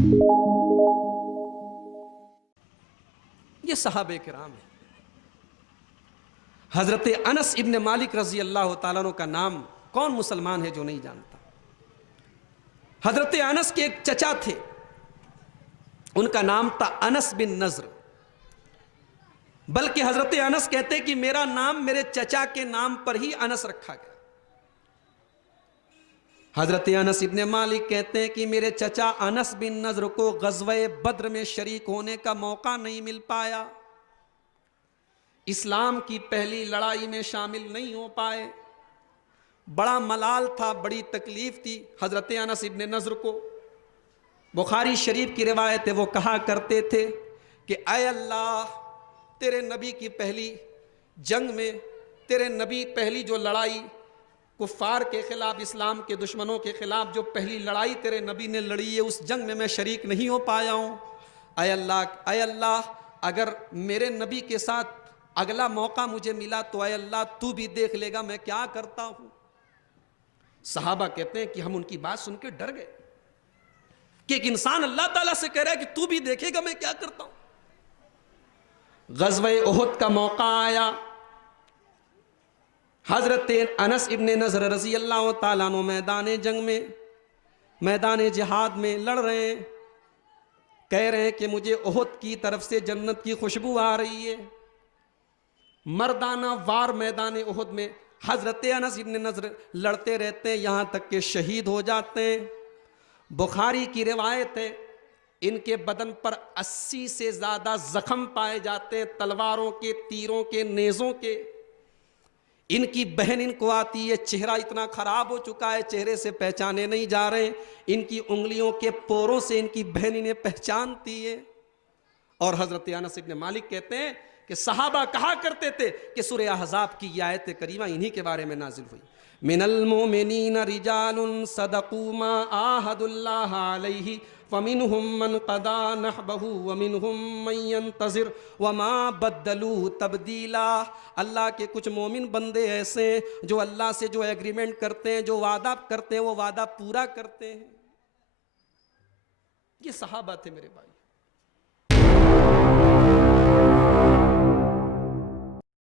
ये सहाबे किराम है। हजरत अनस इब्न मालिक रजी अल्लाह तआला अन्हु का नाम कौन मुसलमान है जो नहीं जानता। हजरत अनस के एक चचा थे, उनका नाम था अनस बिन नजर। बल्कि हजरत अनस कहते कि मेरा नाम मेरे चचा के नाम पर ही अनस रखा गया। हजरत अनस इब्न मालिक कहते हैं कि मेरे चचा अनस बिन नजर को गज़वे बद्र में शरीक होने का मौका नहीं मिल पाया, इस्लाम की पहली लड़ाई में शामिल नहीं हो पाए। बड़ा मलाल था, बड़ी तकलीफ थी हजरत अनस इब्न नजर को। बुखारी शरीफ की रिवायत है, वो कहा करते थे कि ऐ अल्लाह, तेरे नबी की पहली जंग में, तेरे नबी पहली जो लड़ाई कुफ्फार के खिलाफ, इस्लाम के दुश्मनों के खिलाफ जो पहली लड़ाई तेरे नबी ने लड़ी है, उस जंग में मैं शरीक नहीं हो पाया हूँ। ऐ अल्लाह, अगर मेरे नबी के साथ अगला मौका मुझे मिला तो ऐ अल्लाह तू भी देख लेगा मैं क्या करता हूँ। सहाबा कहते हैं कि हम उनकी बात सुन के डर गए कि एक इंसान अल्लाह ताला से कह रहा है कि तू भी देखेगा मैं क्या करता हूं। गज़वे उहुद का मौका आया, हजरत अनस इब्ने नजर रजी अल्लाह ताला अन्हु मैदान जंग में, मैदान जिहाद में लड़ रहे हैं। कह रहे हैं कि मुझे उहुद की तरफ से जन्नत की खुशबू आ रही है। मर्दाना वार मैदान उहुद में हजरत अनस इब्ने नजर लड़ते रहते हैं, यहां तक के शहीद हो जाते हैं। बुखारी की रिवायत है, इनके बदन पर 80 से ज्यादा जख्म पाए जाते हैं, तलवारों के, तीरों के, नेजों के। इनकी बहन इनको आती है, चेहरा इतना खराब हो चुका है, चेहरे से पहचाने नहीं जा रहे। इनकी उंगलियों के पोरों से इनकी बहन इन्हें पहचानती है। और हजरत अनस इब्न मालिक कहते हैं कि सहाबा कहा करते थे कि सूरह अहज़ाब की ये आयत करीमा इन्हीं के बारे में नाजिल हुई। मिनल मोमिनीन रिजालुन सदक़ू मा आहदुल्लाह अलैहि फमिनहुम मन क़दा नहबहु व मिनहुम मन यंतज़िर व मा बद्दलू तब्दीला। अल्लाह के कुछ मोमिन बंदे ऐसे हैं जो अल्लाह से जो एग्रीमेंट करते हैं, जो वादा करते हैं, वो वादा पूरा करते हैं। ये सहाबा थे मेरे भाई।